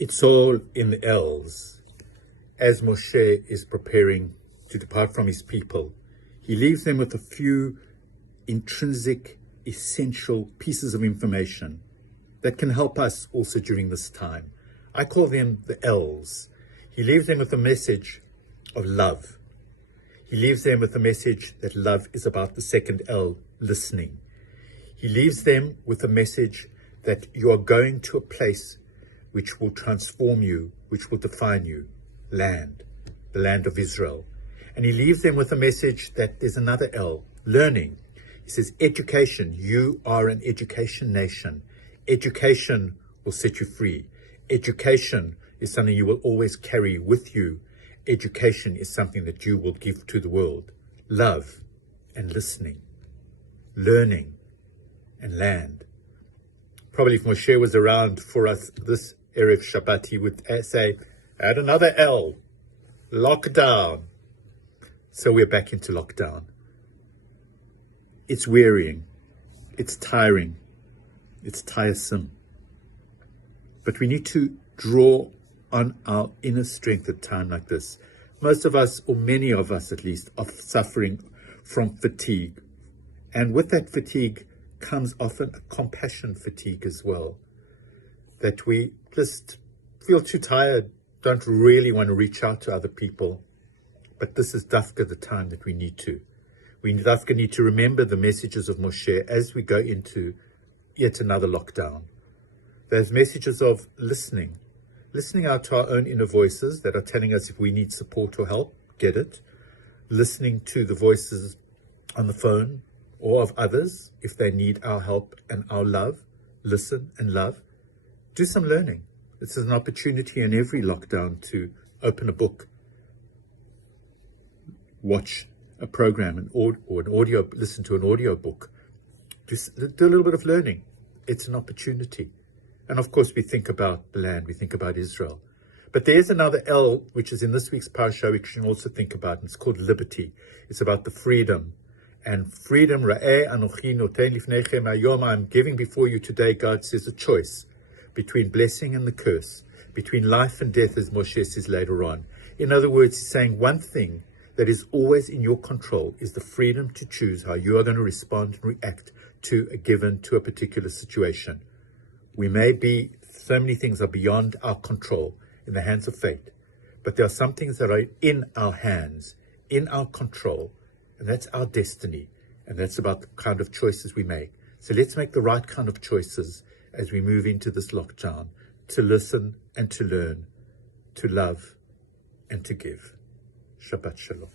It's all in the L's. As Moshe is preparing to depart from his people, he leaves them with a few intrinsic, essential pieces of information that can help us also during this time. I call them the L's. He leaves them with a message of love. He leaves them with a message that love is about the second L, listening. He leaves them with a message that you are going to a place which will transform you, which will define you, land, the land of Israel. And he leaves them with a message that there's another L, learning. He says, education, you are an education nation. Education will set you free. Education is something you will always carry with you. Education is something that you will give to the world. Love and listening, learning and land. Probably if Moshe was around for us this Erev Shabbat, he would say, add another L, lockdown. So we're back into lockdown. It's wearying, it's tiring, it's tiresome. But we need to draw on our inner strength at a time like this. Most of us, or many of us at least, are suffering from fatigue. And with that fatigue comes often a compassion fatigue as well. That we just feel too tired, don't really want to reach out to other people. But this is dafka the time that we need to. We dafka need to remember the messages of Moshe as we go into yet another lockdown. Those messages of listening out to our own inner voices that are telling us if we need support or help, get it. Listening to the voices on the phone or of others if they need our help and our love. Listen and love. Do some learning. This is an opportunity in every lockdown to open a book, watch a program, or an audio, listen to an audio book. Just do a little bit of learning. It's an opportunity. And of course, we think about the land, we think about Israel. But there's another L, which is in this week's parasha, which you can also think about, and it's called liberty. It's about the freedom. And freedom, Ra'eh Anochi Noten Lifnechem Hayom, I'm giving before you today, God says, a choice between blessing and the curse, between life and death, as Moshe says later on. In other words, he's saying one thing that is always in your control is the freedom to choose how you are going to respond and react to a particular situation. We may be, so many things are beyond our control, in the hands of fate, but there are some things that are in our hands, in our control, and that's our destiny, and that's about the kind of choices we make. So let's make the right kind of choices as we move into this lockdown, to listen and to learn, to love and to give. Shabbat Shalom.